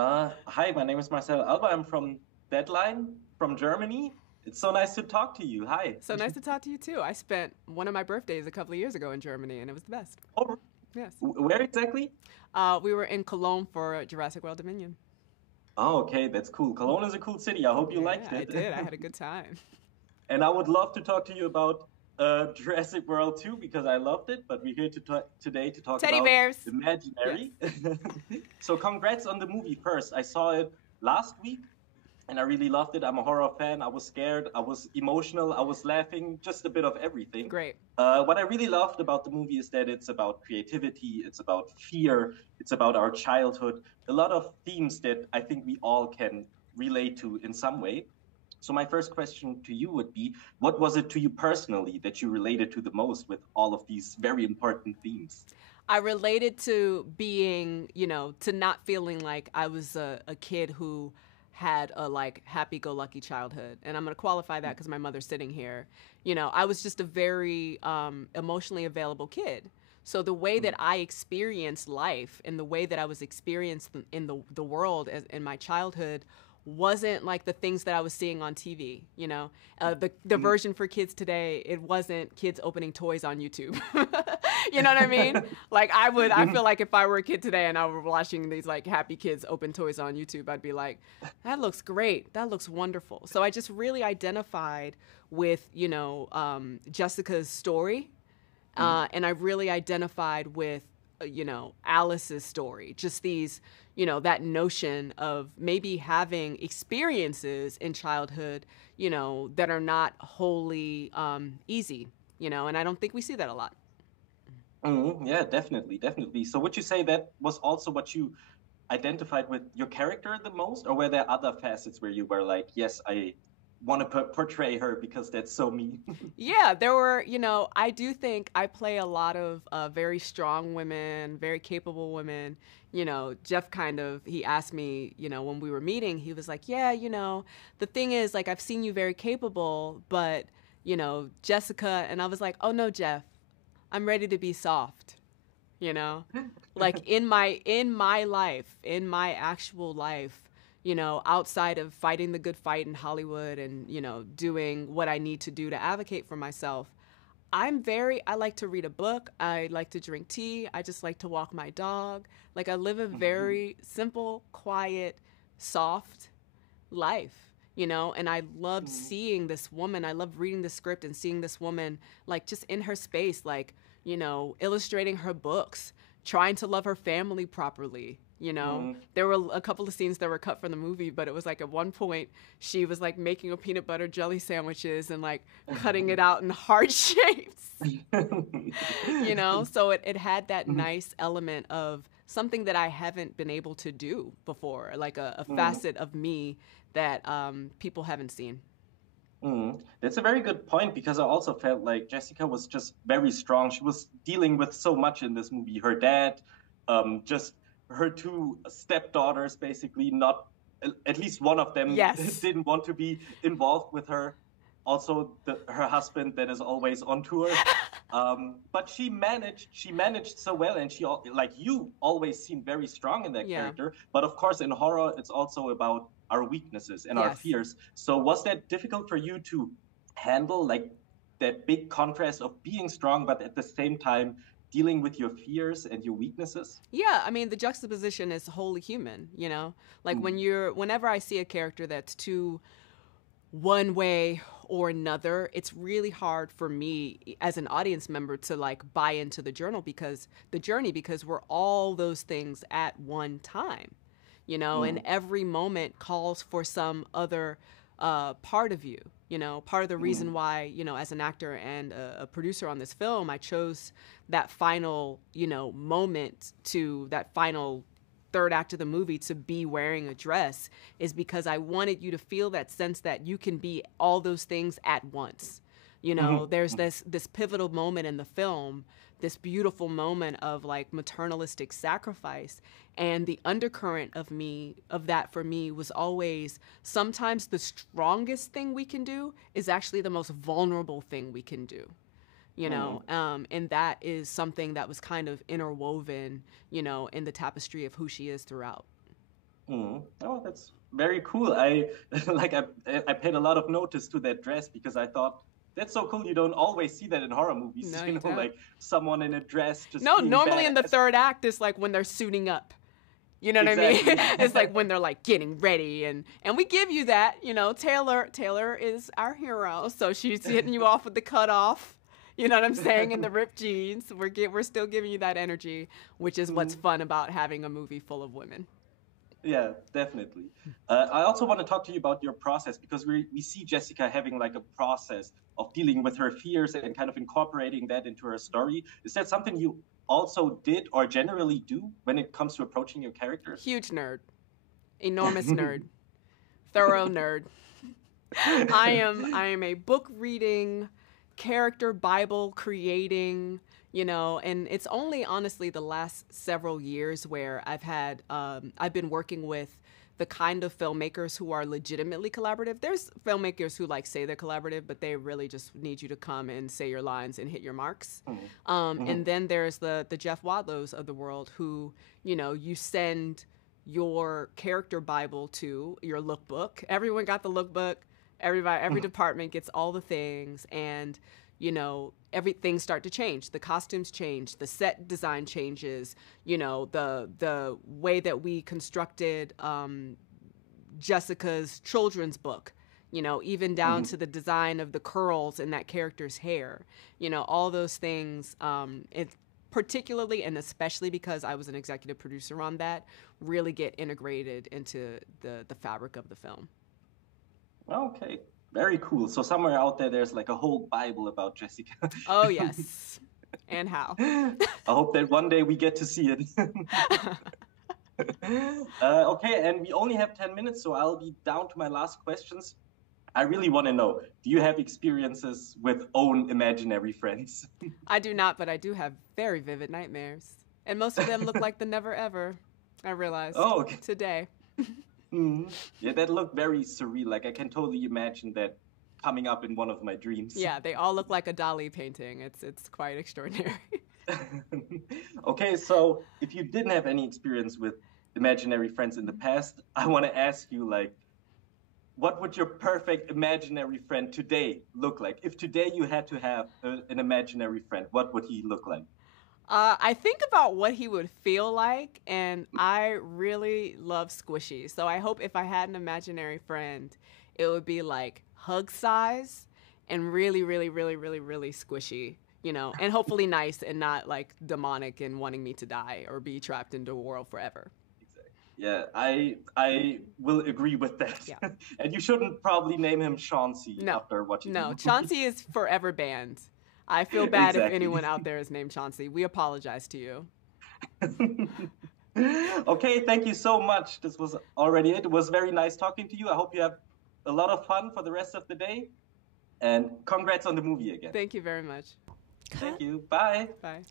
Hi, my name is Marcel Alber. I'm from Deadline from Germany. It's so nice to talk to you. Hi. So nice to talk to you too. I spent one of my birthdays a couple of years ago in Germany, and it was the best. Oh, Yes. where exactly? We were in Cologne for Jurassic World Dominion. Oh, okay, that's cool. Cologne is a cool city. I hope you Yeah, liked I it. did. I had a good time. And I would love to talk to you about Jurassic World 2 because I loved it, but we're here to talk today to talk Teddy about bears. Imaginary. Yes. So congrats on the movie first. I saw it last week and I really loved it. I'm a horror fan. I was scared. I was emotional. I was laughing, just a bit of everything. Great. What I really loved about the movie is that it's about creativity, it's about fear, it's about our childhood, a lot of themes that I think we all can relate to in some way. So, my first question to you would be, what was it to you personally that you related to the most with all of these very important themes? I related to being, to not feeling like I was a kid who had a like happy-go-lucky childhood. And I'm going to qualify that because my mother's sitting here. I was just a very emotionally available kid. So the way that I experienced life and the way that I was experienced in the world in my childhood wasn't like the things that I was seeing on TV. The version for kids today, it wasn't kids opening toys on YouTube. You know what I mean? Like I feel like if I were a kid today and I were watching these like happy kids open toys on YouTube, I'd be like, that looks great. That looks wonderful. So I just really identified with, Jessica's story. And I really identified with, Alice's story. Just these, that notion of maybe having experiences in childhood, that are not wholly easy, and I don't think we see that a lot. Yeah, definitely, definitely. So, would you say that was also what you identified with your character the most, or were there other facets where you were like, yes, I want to portray her because that's so me? Yeah, there were, I do think I play a lot of very strong women, very capable women. Jeff he asked me, when we were meeting, he was like, yeah, the thing is, like, I've seen you very capable, but, Jessica, and I was like, oh no, Jeff, I'm ready to be soft, you know? Like in my life, in my actual life, outside of fighting the good fight in Hollywood and, doing what I need to do to advocate for myself, I like to read a book. I like to drink tea. I just like to walk my dog. Like I live a very simple, quiet, soft life, and I loved seeing this woman. I loved reading the script and seeing this woman like just in her space, like, illustrating her books, trying to love her family properly. There were a couple of scenes that were cut from the movie, but it was like at one point she was like making a peanut butter jelly sandwiches and like cutting it out in heart shapes. So it had that nice element of something that I haven't been able to do before, like a facet of me that people haven't seen. That's a very good point because I also felt like Jessica was just very strong. She was dealing with so much in this movie. Her dad, just her two stepdaughters, basically not at least one of them Yes. didn't want to be involved with her. Also, her husband that is always on tour. But she managed so well, and like you always seem very strong in that Yeah. character. But of course, in horror, it's also about our weaknesses and our Yes. fears. So was that difficult for you to handle, like that big contrast of being strong, but at the same time dealing with your fears and your weaknesses? Yeah, I mean the juxtaposition is wholly human, Like Mm, whenever I see a character that's too one way or another, it's really hard for me as an audience member to like buy into the journey because we're all those things at one time, and mm, every moment calls for some other part of you. Part of the reason mm, why, as an actor and a producer on this film, I chose that final, moment to that final third act of the movie to be wearing a dress is because I wanted you to feel that sense that you can be all those things at once. mhm, There's mhm, this pivotal moment in the film, this beautiful moment of like maternalistic sacrifice, and the undercurrent of that for me was always sometimes the strongest thing we can do is actually the most vulnerable thing we can do. mm. And that is something that was kind of interwoven, in the tapestry of who she is throughout. Oh, that's very cool. I like I paid a lot of notice to that dress because I thought that's so cool. You don't always see that in horror movies, No, you you know, don't. like someone in a dress just No, being normally in the badass. third act is like when they're suiting up. You know what Exactly. I mean? It's like when they're like getting ready, and we give you that. You know, Taylor is our hero, so she's hitting you off with the cutoff. You know what I'm saying? And the ripped jeans. We're still giving you that energy, which is what's fun about having a movie full of women. Yeah, definitely. I also want to talk to you about your process because we see Jessica having like a process of dealing with her fears and kind of incorporating that into her story. Is that something you also did or generally do when it comes to approaching your characters? Huge nerd, enormous nerd, thorough nerd. I am a book reading, character Bible creating, you know, and it's only honestly the last several years where I've been working with the kind of filmmakers who are legitimately collaborative. There's filmmakers who like say they're collaborative, but they really just need you to come and say your lines and hit your marks. And then there's the Jeff Wadlows of the world who, you know, you send your character Bible to, your lookbook. Everyone got the lookbook. Every department gets all the things, and you know, everything start to change. The costumes change, the set design changes, you know, the way that we constructed Jessica's children's book, you know, even down to the design of the curls in that character's hair, you know, all those things, it's particularly and especially because I was an executive producer on that, really get integrated into the fabric of the film. Okay, very cool. So somewhere out there, there's like a whole Bible about Jessica. Oh, yes. And how. I hope that one day we get to see it. Okay, and we only have 10 minutes, so I'll be down to my last questions. I really want to know, do you have experiences with own imaginary friends? I do not, but I do have very vivid nightmares. And most of them look like the never ever, I realized today. Yeah, that looked very surreal. Like I can totally imagine that coming up in one of my dreams. Yeah, they all look like a Dali painting. It's quite extraordinary. Okay, so if you didn't have any experience with imaginary friends in the past, I want to ask you, like, what would your perfect imaginary friend today look like? If today you had to have an imaginary friend, what would he look like? I think about what he would feel like, and I really love squishy. So I hope if I had an imaginary friend, it would be like hug size and really, really, really, really, really squishy, you know, and hopefully nice and not like demonic and wanting me to die or be trapped into a world forever. Yeah, I will agree with that. Yeah. And you shouldn't probably name him Chauncey after watching the No, movie. Chauncey is forever banned. I feel bad if Exactly. anyone out there is named Chauncey. We apologize to you. Okay, thank you so much. This was already it. It was very nice talking to you. I hope you have a lot of fun for the rest of the day. And congrats on the movie again. Thank you very much. Thank you. Bye. Bye.